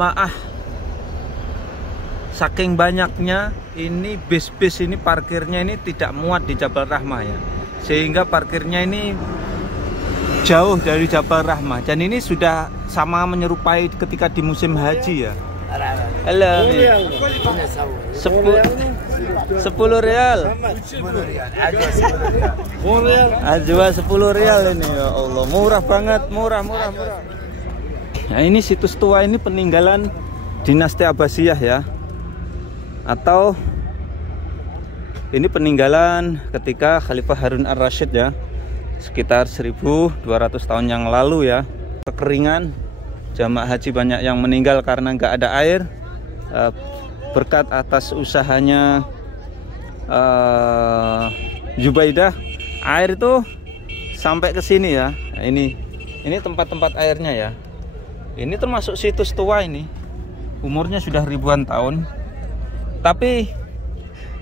Maah, saking banyaknya ini bis-bis ini parkirnya ini tidak muat di Jabal Rahmah ya, sehingga parkirnya ini jauh dari Jabal Rahmah, dan ini sudah sama menyerupai ketika di musim haji ya. Halo, 10 rial. Ajwa 10 rial ini, ya Allah, murah banget, murah. Nah, ini situs tua ini peninggalan dinasti Abbasiyah ya, atau ini peninggalan ketika Khalifah Harun Ar-Rasyid ya, sekitar 1200 tahun yang lalu ya. Kekeringan, jamaah haji banyak yang meninggal karena nggak ada air. Berkat atas usahanya Jubaidah, air itu sampai ke sini ya. Nah, ini tempat-tempat airnya ya. Ini termasuk situs tua, ini umurnya sudah ribuan tahun, tapi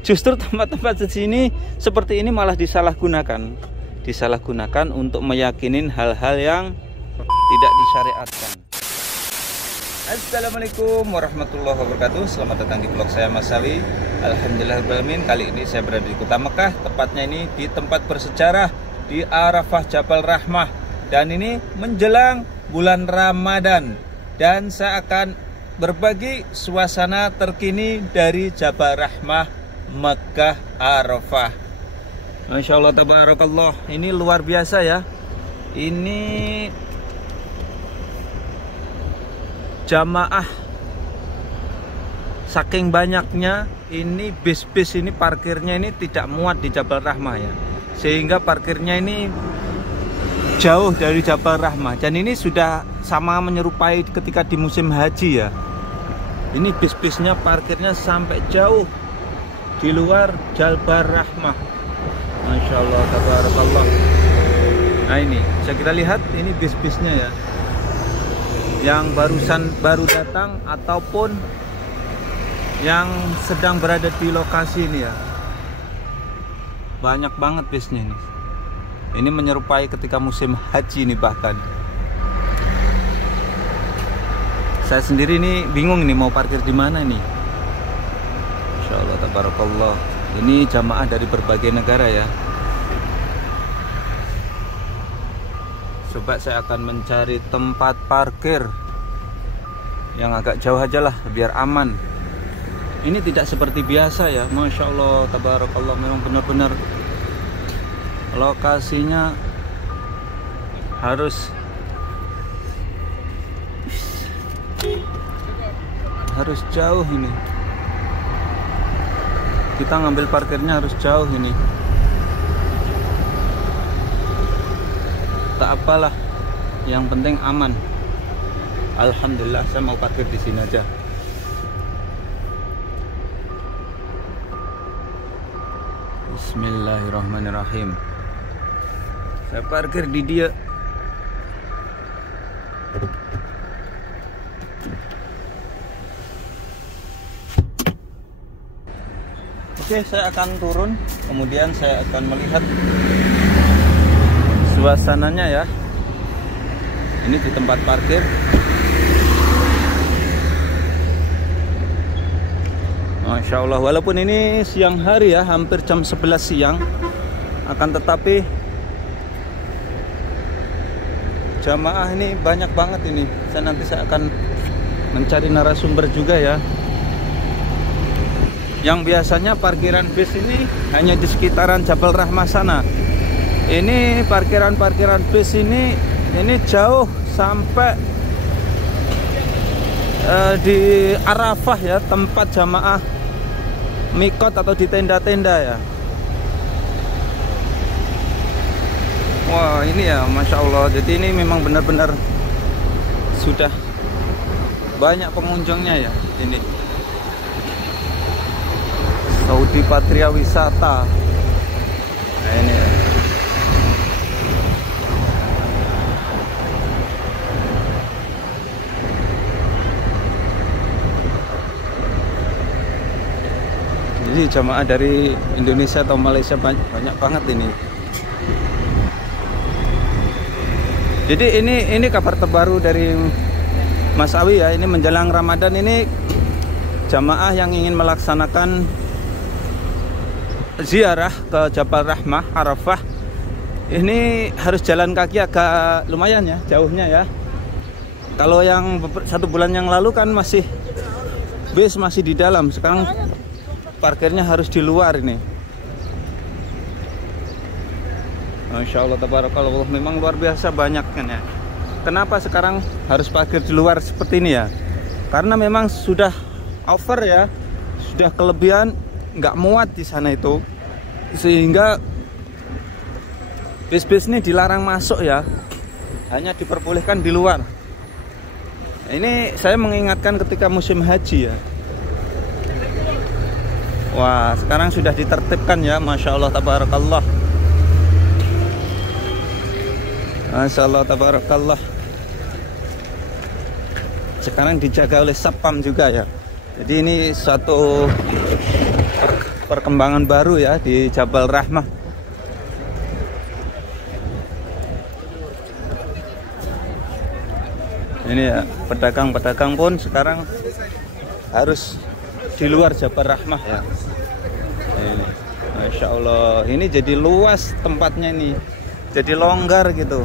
justru tempat-tempat seperti ini malah disalahgunakan untuk meyakinin hal-hal yang tidak disyariatkan. Assalamualaikum warahmatullahi wabarakatuh. Selamat datang di vlog saya, Mas Sawi. Alhamdulillahirrahmanirrahim. Kali ini saya berada di kota Mekah, tepatnya ini di tempat bersejarah di Arafah Jabal Rahmah. Dan ini menjelang bulan Ramadan, dan saya akan berbagi suasana terkini dari Jabal Rahmah Mekah Arafah. Masya Allah, tabarakallah, ini luar biasa ya. Ini jamaah, saking banyaknya ini bis-bis ini parkirnya ini tidak muat di Jabal Rahmah ya, sehingga parkirnya ini jauh dari Jabal Rahmah, dan ini sudah sama menyerupai ketika di musim haji ya. Ini bis-bisnya parkirnya sampai jauh di luar Jabal Rahmah. Masya Allah, tabarakallah. Nah, ini bisa kita lihat, ini bis-bisnya ya, yang baru datang ataupun yang sedang berada di lokasi ini ya. Banyak banget bisnya ini. Ini menyerupai ketika musim haji ini bahkan. Saya sendiri ini bingung nih mau parkir di mana nih. Masya Allah, tabarakallah. Ini jamaah dari berbagai negara ya. Coba saya akan mencari tempat parkir yang agak jauh aja lah, biar aman. Ini tidak seperti biasa ya. Masya Allah, tabarakallah, memang benar-benar lokasinya harus jauh ini. Kita ngambil parkirnya harus jauh ini. Tak apalah, yang penting aman. Alhamdulillah, saya mau parkir di sini aja. Bismillahirrahmanirrahim. Saya parkir di dia. Oke, saya akan turun, kemudian saya akan melihat suasananya ya. Ini di tempat parkir. Masya Allah, walaupun ini siang hari ya, hampir jam 11 siang, akan tetapi jamaah ini banyak banget ini. Nanti saya akan mencari narasumber juga ya, yang biasanya parkiran bis ini hanya di sekitaran Jabal Rahmah sana. Ini parkiran bis ini jauh sampai di Arafah ya, tempat jamaah mikot atau di tenda-tenda ya. Wah, ini ya, Masya Allah. Jadi ini memang benar-benar sudah banyak pengunjungnya ya. Ini Saudi Patria Wisata. Nah, ini ya. Jadi jamaah dari Indonesia atau Malaysia banyak banget ini. Jadi ini kabar terbaru dari Mas Awi ya, ini menjelang Ramadan ini jamaah yang ingin melaksanakan ziarah ke Jabal Rahmah Arafah ini harus jalan kaki agak lumayan ya, jauhnya ya. Kalau yang 1 bulan yang lalu kan masih bis masih di dalam, sekarang parkirnya harus di luar ini. Masya Allah tabarakallah, memang luar biasa banyak kan ya. Kenapa sekarang harus parkir di luar seperti ini ya? Karena memang sudah over ya, sudah kelebihan, nggak muat di sana itu, sehingga bis-bis ini dilarang masuk ya, hanya diperbolehkan di luar. Ini saya mengingatkan ketika musim haji ya. Wah, sekarang sudah ditertibkan ya, Masya Allah tabarakallah. Masya Allah tabarakallah. Sekarang dijaga oleh Satpam juga ya. Jadi ini suatu perkembangan baru ya di Jabal Rahmah. Ini ya, pedagang-pedagang pun sekarang harus di luar Jabal Rahmah ya. Ini, Masya Allah, ini jadi luas tempatnya ini, jadi longgar gitu.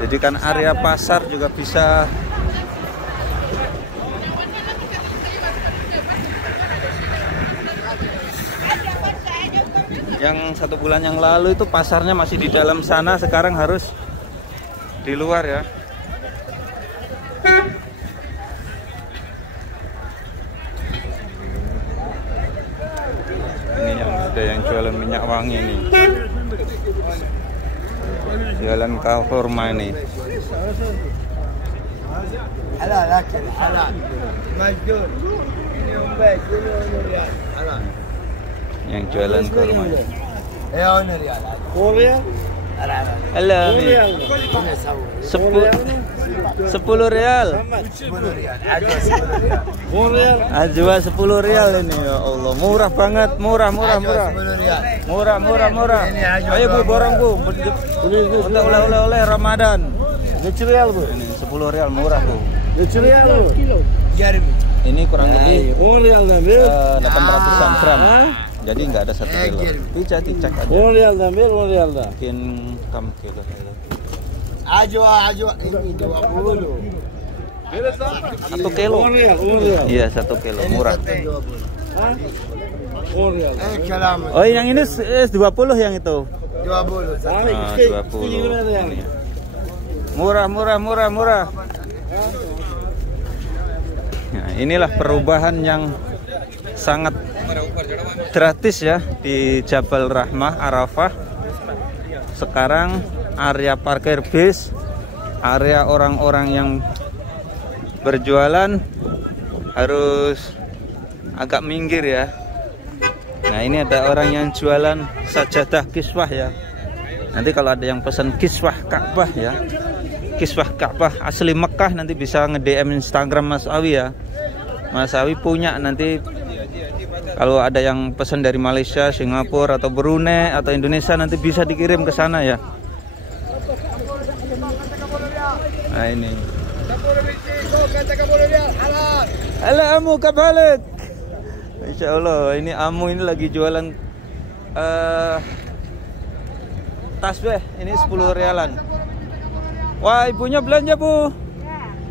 Jadi kan area pasar juga bisa. Yang 1 bulan yang lalu itu pasarnya masih di dalam sana, sekarang harus di luar ya. Ini yang ada yang jualan minyak wangi ini, jualan kurma ini. Halal, halal. Yang jualan kurma. Halo, 10 rial. Ajwa 10 rial ini ya Allah, murah banget, murah. Ayo Bu, borong Bu, untuk oleh-oleh Ramadan. 10 rial Bu. Ini 10 rial murah Bu. 10 rial Bu. Ini kurang lebih 800-an gram. Jadi nggak ada 1 kilo. Dicek aja. Mungkin kam kilo. Ajwa ini 20. 1 kilo. Iya, 1 kilo murah. Oh, yang ini 20 yang itu. 20. 20. Murah. Nah, inilah perubahan yang sangat gratis ya di Jabal Rahmah Arafah. Sekarang area parkir bis, area orang-orang yang berjualan harus agak minggir ya. Nah, ini ada orang yang jualan sajadah kiswah ya. Nanti kalau ada yang pesan kiswah Ka'bah ya, kiswah Ka'bah asli Mekah, nanti bisa nge-DM Instagram Mas Awi ya. Mas Awi punya, nanti kalau ada yang pesan dari Malaysia, Singapura atau Brunei atau Indonesia, nanti bisa dikirim ke sana ya. Nah ini. Halo Amu, kabalik. Insya Allah, ini Amu ini lagi jualan tasbih. Ini 10 rialan. Wah, ibunya belanja Bu.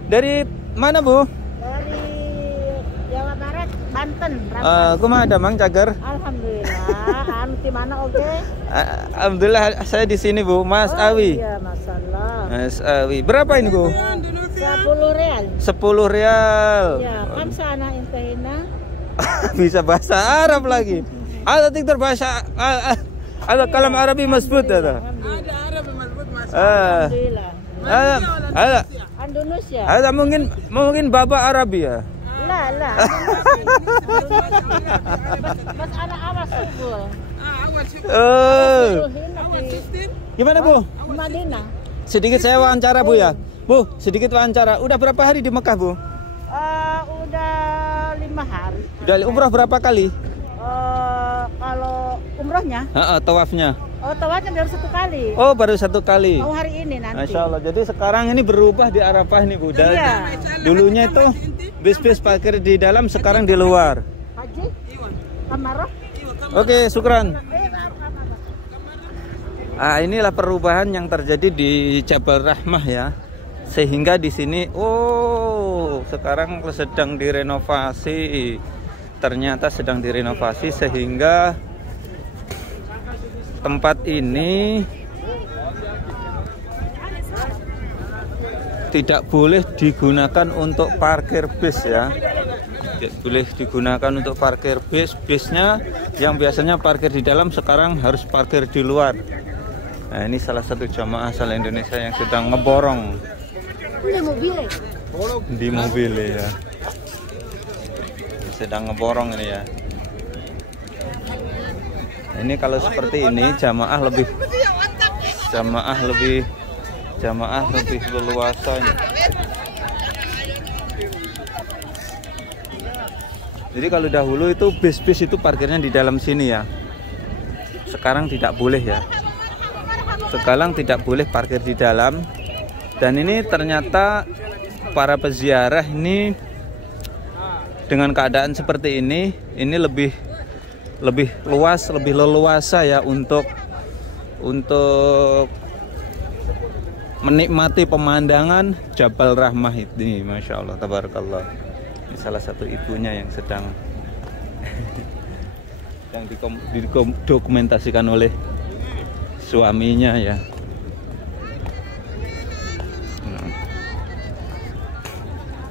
Dari mana Bu? Banten. Kumaha ada Mang Cager? Alhamdulillah. Anu di mana oke? Alhamdulillah saya di sini Bu, Mas Awi. Iya, masalah. Mas Awi. Berapa ini Bu? 10 rial. 10 rial. Ya, kan sana intehina. Bisa bahasa Arab lagi. Ada tiktor bahasa ada kalam Arabi masbut ada. Ada Arabi masbut Mas. Alhamdulillah. Ada. Indonesia. Ada mungkin Bapak Arabi ya. Lah. Mas anak awas subul. Gimana Bu? Madinah. Sedikit saya wawancara Bu ya. Bu, sedikit wawancara. Udah berapa hari di Mekah Bu? Udah 5 hari. Udah umrah berapa kali? Kalau umrahnya? Tawafnya. Oh, tawafnya baru 1 kali. Oh, baru 1 kali. Oh, hari ini nanti. Masya Allah. Jadi sekarang ini berubah di Arafah nih Bu. Iya. Dulunya itu bis-bis parkir di dalam, sekarang di luar. Haji? Kamarah? Oke, syukran. Inilah perubahan yang terjadi di Jabal Rahmah ya. Sehingga di sini sekarang sedang direnovasi. Ternyata sedang direnovasi sehingga tempat ini tidak boleh digunakan untuk parkir bis ya. Tidak boleh digunakan untuk parkir bis. Bisnya yang biasanya parkir di dalam sekarang harus parkir di luar. Nah, ini salah satu jamaah asal Indonesia yang sedang ngeborong di mobil ya. Sedang ngeborong ini ya. Ini kalau seperti ini jamaah lebih leluasa. Jadi kalau dahulu itu bis-bis itu parkirnya di dalam sini ya. Sekarang tidak boleh ya. Sekarang tidak boleh parkir di dalam. Dan ini ternyata para peziarah ini dengan keadaan seperti ini lebih luas, lebih leluasa ya untuk menikmati pemandangan Jabal Rahmah ini. Masya Allah, tabarakallah. Ini salah satu ibunya yang sedang yang didokumentasikan oleh suaminya ya.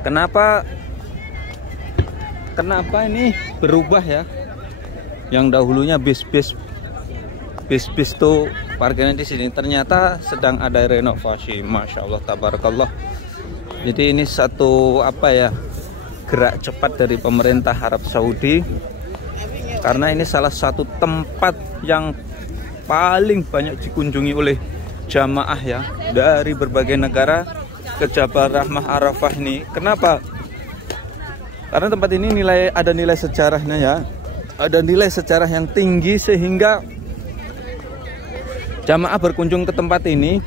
Kenapa ini berubah ya? Yang dahulunya bis-bis tuh parkirnya di sini, ternyata sedang ada renovasi. Masya Allah, tabarakallah. Jadi ini satu gerak cepat dari pemerintah Arab Saudi, karena ini salah satu tempat yang paling banyak dikunjungi oleh jamaah ya dari berbagai negara ke Jabal Rahmah Arafah ini. Kenapa? Karena tempat ini ada nilai sejarahnya ya. Ada nilai sejarah yang tinggi sehingga jamaah berkunjung ke tempat ini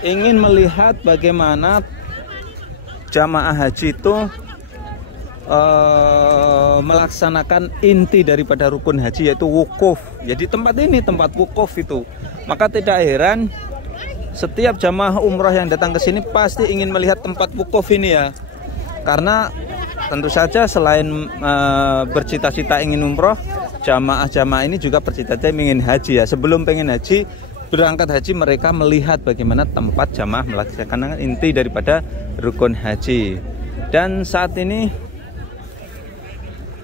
ingin melihat bagaimana jamaah haji itu melaksanakan inti daripada rukun haji, yaitu wukuf. Jadi tempat ini tempat wukuf itu. Maka tidak heran setiap jamaah umroh yang datang ke sini pasti ingin melihat tempat wukuf ini ya. Karena tentu saja selain bercita-cita ingin umroh, jamaah-jamaah ini juga bercita-cita ingin haji ya. Sebelum pengen haji, berangkat haji, mereka melihat bagaimana tempat jamaah melaksanakan inti daripada rukun haji. Dan saat ini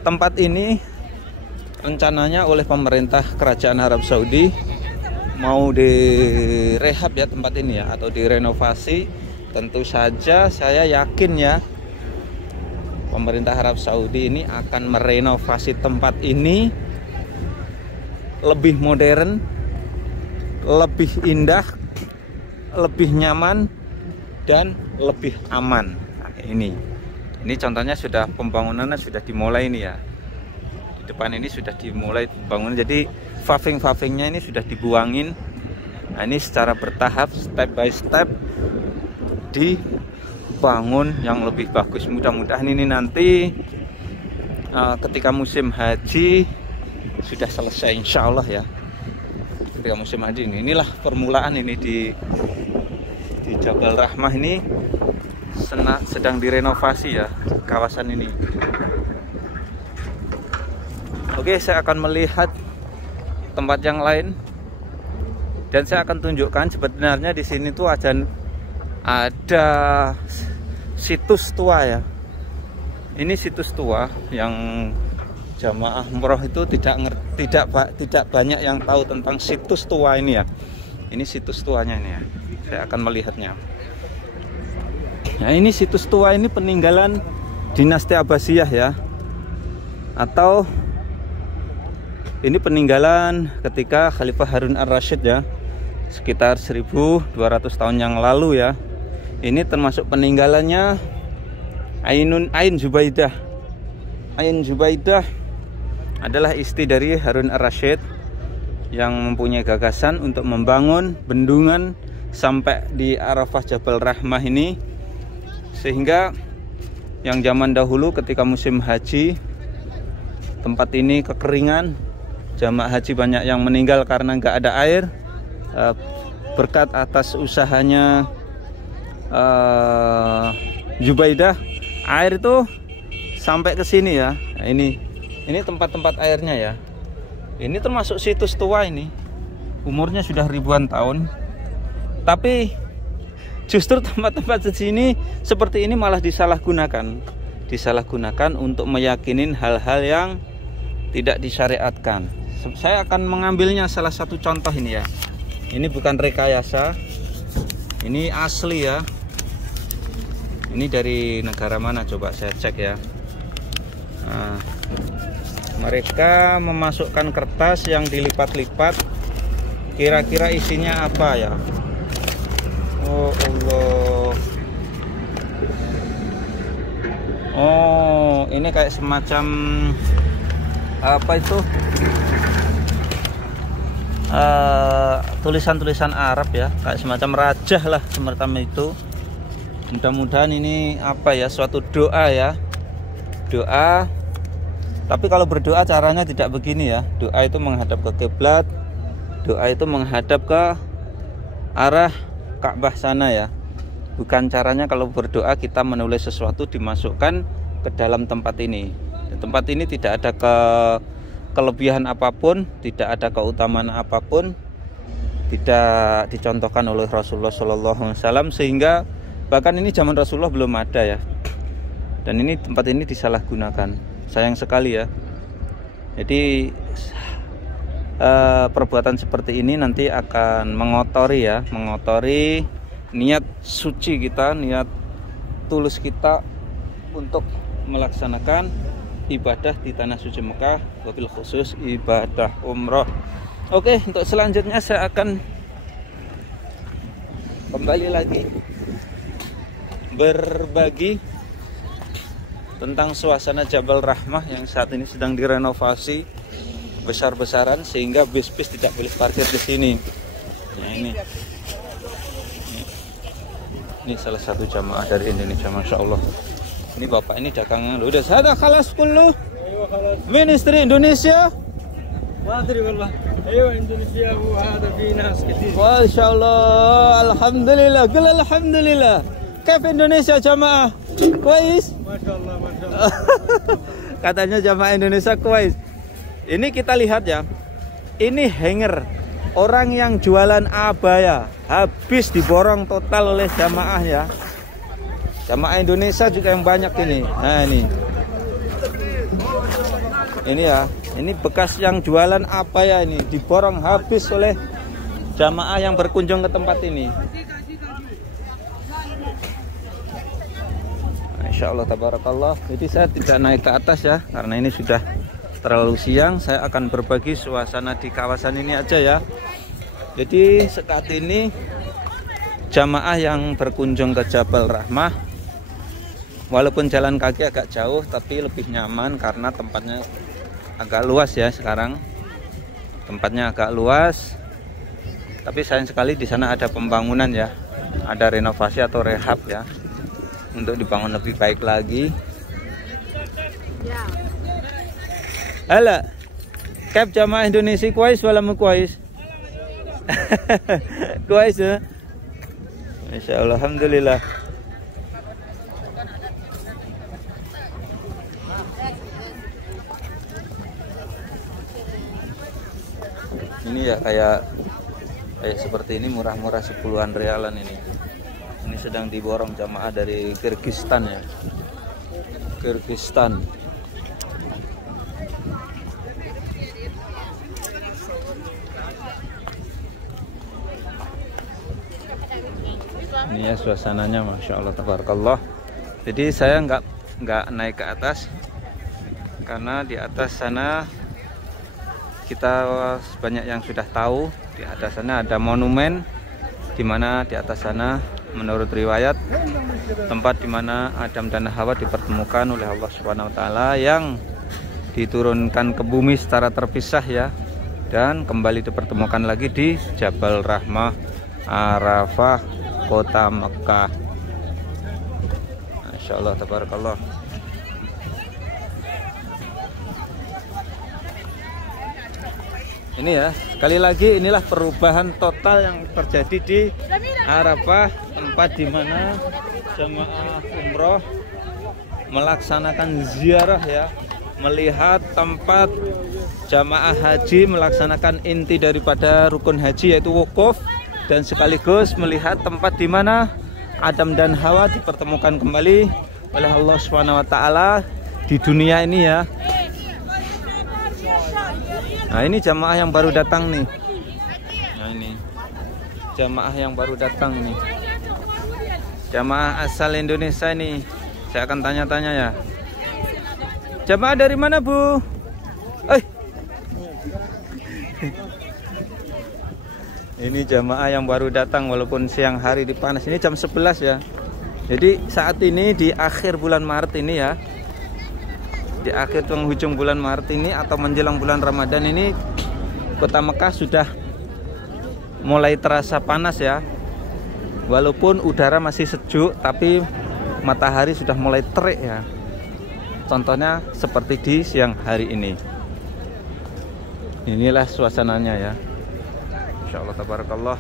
tempat ini rencananya oleh pemerintah kerajaan Arab Saudi mau direhab ya tempat ini ya, atau direnovasi. Tentu saja saya yakin ya pemerintah Arab Saudi ini akan merenovasi tempat ini lebih modern, lebih indah, lebih nyaman, dan lebih aman. Nah, ini contohnya sudah pembangunannya sudah dimulai ini ya. Di depan ini sudah dimulai pembangunan. Jadi paving-pavingnya ini sudah dibuangin. Nah, ini secara bertahap, step by step dibangun yang lebih bagus. Mudah-mudahan ini nanti ketika musim haji sudah selesai, insya Allah ya. Ketika musim haji inilah permulaan ini di Jabal Rahmah ini sedang direnovasi ya kawasan ini. Oke, saya akan melihat tempat yang lain dan saya akan tunjukkan sebenarnya di sini tuh ada situs tua ya. Ini situs tua yang jamaah umroh itu tidak banyak yang tahu tentang situs tua ini ya. Ini situs tuanya ini ya. Saya akan melihatnya. Nah, ini situs tua ini peninggalan dinasti Abbasiyah ya. Atau ini peninggalan ketika Khalifah Harun Ar-Rasyid ya, sekitar 1200 tahun yang lalu ya. Ini termasuk peninggalannya Ain Zubaidah. Ain Zubaidah adalah istri dari Harun Ar-Rasyid. yang mempunyai gagasan untuk membangun bendungan sampai di Arafah Jabal Rahmah ini, sehingga yang zaman dahulu ketika musim haji tempat ini kekeringan, jamaah haji banyak yang meninggal karena nggak ada air. Berkat atas usahanya Jubaidah, air itu sampai ke sini ya. Nah, ini tempat-tempat airnya ya. Ini termasuk situs tua, ini umurnya sudah ribuan tahun, tapi justru tempat-tempat seperti ini malah disalahgunakan untuk meyakinin hal-hal yang tidak disyariatkan. Saya akan mengambilnya salah satu contoh ini ya. Ini bukan rekayasa, ini asli ya. Ini dari negara mana, coba saya cek ya. Nah, mereka memasukkan kertas yang dilipat-lipat, kira-kira isinya apa ya? Oh Allah. Oh, ini kayak semacam apa itu? Tulisan-tulisan Arab ya, kayak semacam rajah lah, semacam itu. Mudah-mudahan ini apa ya, suatu doa ya, doa. Tapi kalau berdoa caranya tidak begini ya. Doa itu menghadap ke kiblat, doa itu menghadap ke arah Ka'bah sana ya. Bukan caranya kalau berdoa kita menulis sesuatu dimasukkan ke dalam tempat ini. Di tempat ini tidak ada kelebihan apapun, tidak ada keutamaan apapun, tidak dicontohkan oleh Rasulullah SAW, sehingga bahkan ini zaman Rasulullah belum ada ya. Dan ini tempat ini disalahgunakan. Sayang sekali ya. Jadi perbuatan seperti ini nanti akan mengotori niat suci kita, niat tulus kita untuk melaksanakan ibadah di tanah suci Mekah, wabil khusus ibadah umroh. Oke, untuk selanjutnya saya akan kembali lagi berbagi tentang suasana Jabal Rahmah yang saat ini sedang direnovasi besar-besaran sehingga bis-bis tidak boleh parkir di sini. Nah, ini salah satu jamaah dari Indonesia, masya Allah. Ini bapak ini dagangan udah ada khalas kullu Ministry Indonesia. Madri wallah. Ayo Indonesia ada fi nas kathir. Masya Allah, alhamdulillah, qul alhamdulillah. Kaif Indonesia jamaah? Kuais? Masya Allah, masya Allah. Katanya jamaah Indonesia kuais. Ini kita lihat ya. Ini hanger orang yang jualan abaya habis diborong total oleh jamaah ya. Jamaah Indonesia juga yang banyak ini. Nah ini ya, ini bekas yang jualan abaya ini diborong habis oleh jamaah yang berkunjung ke tempat ini. Insya Allah tabarakallah. Jadi saya tidak naik ke atas ya, karena ini sudah terlalu siang. Saya akan berbagi suasana di kawasan ini aja ya. Jadi saat ini jamaah yang berkunjung ke Jabal Rahmah, walaupun jalan kaki agak jauh tapi lebih nyaman karena tempatnya agak luas ya. Sekarang tempatnya agak luas, tapi sayang sekali di sana ada pembangunan ya, ada renovasi atau rehab ya, untuk dibangun lebih baik lagi. Halo, Kap jamaah Indonesia kuais walamu kuais. Kuais ya. Masya Allah, alhamdulillah. Ini ya kayak seperti ini, murah-murah 10-an rialan ini. Ini sedang diborong jamaah dari Kyrgyzstan ya. Kyrgyzstan. Ini ya suasananya, masya Allah tabarakallah. Jadi saya nggak naik ke atas karena di atas sana kita banyak yang sudah tahu. Di atas sana ada monumen, di mana di atas sana menurut riwayat tempat di mana Adam dan Hawa dipertemukan oleh Allah Subhanahu wa taala, yang diturunkan ke bumi secara terpisah ya, dan kembali dipertemukan lagi di Jabal Rahmah Arafah, Kota Mekah. Masya Allah, tabarakallah. Ini ya, sekali lagi inilah perubahan total yang terjadi di Arafah, tempat di mana jemaah umroh melaksanakan ziarah ya, melihat tempat jamaah haji melaksanakan inti daripada rukun haji yaitu wukuf, dan sekaligus melihat tempat di mana Adam dan Hawa dipertemukan kembali oleh Allah SWT di dunia ini ya. Nah, ini jamaah yang baru datang nih. Nah, ini jamaah yang baru datang nih. Jamaah asal Indonesia ini. Saya akan tanya-tanya ya. Jamaah dari mana, Bu? Ini jamaah yang baru datang walaupun siang hari dipanas. Ini jam 11 ya. Jadi saat ini di akhir bulan Maret ini ya. Di akhir penghujung bulan Maret ini atau menjelang bulan Ramadan ini, Kota Mekah sudah mulai terasa panas ya. Walaupun udara masih sejuk, tapi matahari sudah mulai terik ya. Contohnya seperti di siang hari ini. Inilah suasananya ya. Insya Allah, tabarakallah.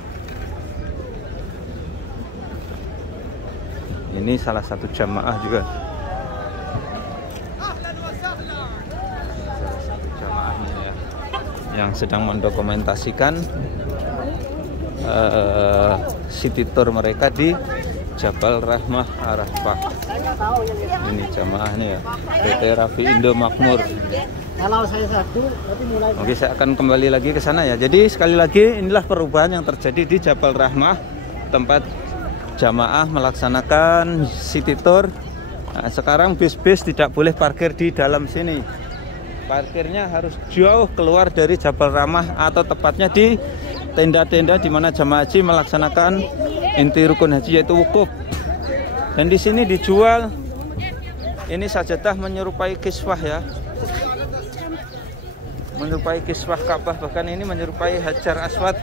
Ini salah satu jamaah juga. Yang sedang mendokumentasikan city tour mereka di Jabal Rahmah Arafah. Ini jamaahnya ya, PT Raffi Indo Makmur. Kalau saya satu, nanti mulai. Oke, saya akan kembali lagi ke sana ya. Jadi sekali lagi inilah perubahan yang terjadi di Jabal Rahmah, tempat jamaah melaksanakan city tour. Nah, sekarang bis-bis tidak boleh parkir di dalam sini. Parkirnya harus jauh keluar dari Jabal Rahmah atau tepatnya di tenda-tenda di mana jamaah haji melaksanakan inti rukun haji yaitu wukuf. Dan di sini dijual ini sajadah menyerupai kiswah ya. Menyerupai kiswah Ka'bah, bahkan ini menyerupai Hajar Aswad.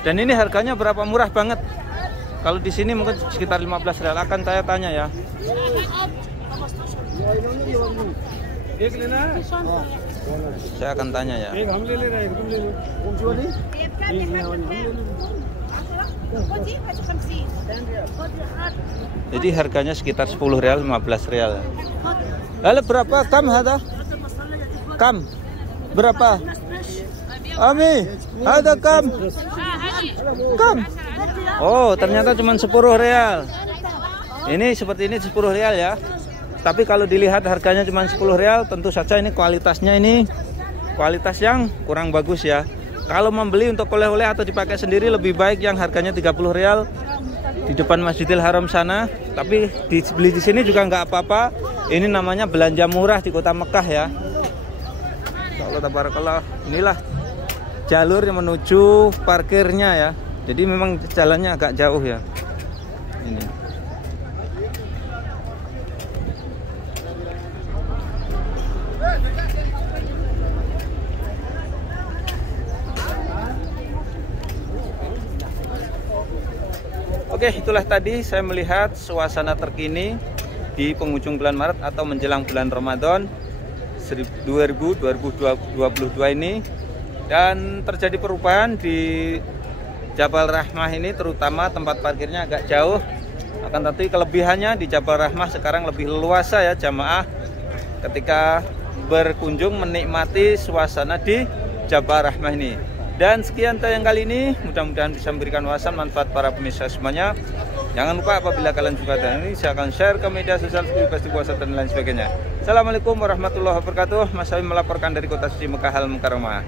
Dan ini harganya berapa, murah banget. Kalau di sini mungkin sekitar 15 rial. Akan saya tanya ya. Saya akan tanya ya. Jadi harganya sekitar 10 rial, 15 rial. Lalu berapa kam ada? Kam berapa? Ami, ada kam? Kam? Oh, ternyata cuma 10 rial. Ini seperti ini 10 rial ya. Tapi kalau dilihat harganya cuma 10 rial, tentu saja ini kualitasnya ini kualitas yang kurang bagus ya. Kalau membeli untuk oleh-oleh atau dipakai sendiri lebih baik yang harganya 30 rial di depan Masjidil Haram sana. Tapi dibeli di sini juga nggak apa-apa. Ini namanya belanja murah di Kota Mekah ya. Insyaallah, tabarakallah. Inilah jalur yang menuju parkirnya ya. Jadi memang jalannya agak jauh ya. Ini. Oke, itulah tadi saya melihat suasana terkini di penghujung bulan Maret atau menjelang bulan Ramadan 2022 ini, dan terjadi perubahan di Jabal Rahmah ini, terutama tempat parkirnya agak jauh. Akan tetapi kelebihannya di Jabal Rahmah sekarang lebih leluasa ya jamaah ketika berkunjung menikmati suasana di Jabal Rahmah ini. Dan sekian tayang kali ini, mudah-mudahan bisa memberikan wawasan manfaat para pemirsa semuanya. Jangan lupa apabila kalian suka dan ini, saya akan share ke media sosial seperti puasa dan lain sebagainya. Assalamualaikum warahmatullahi wabarakatuh. Mas Awi melaporkan dari Kota Suci Mekah Al Mukarramah.